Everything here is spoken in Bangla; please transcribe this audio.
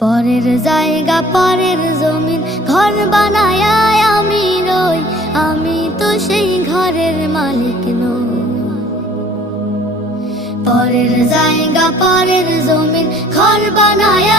পরের জায়গা পরের জমিন ঘর বানায় আমি রই, আমি তো সেই ঘরের মালিক নই। পরের জায়গা পরের জমিন ঘর বানায়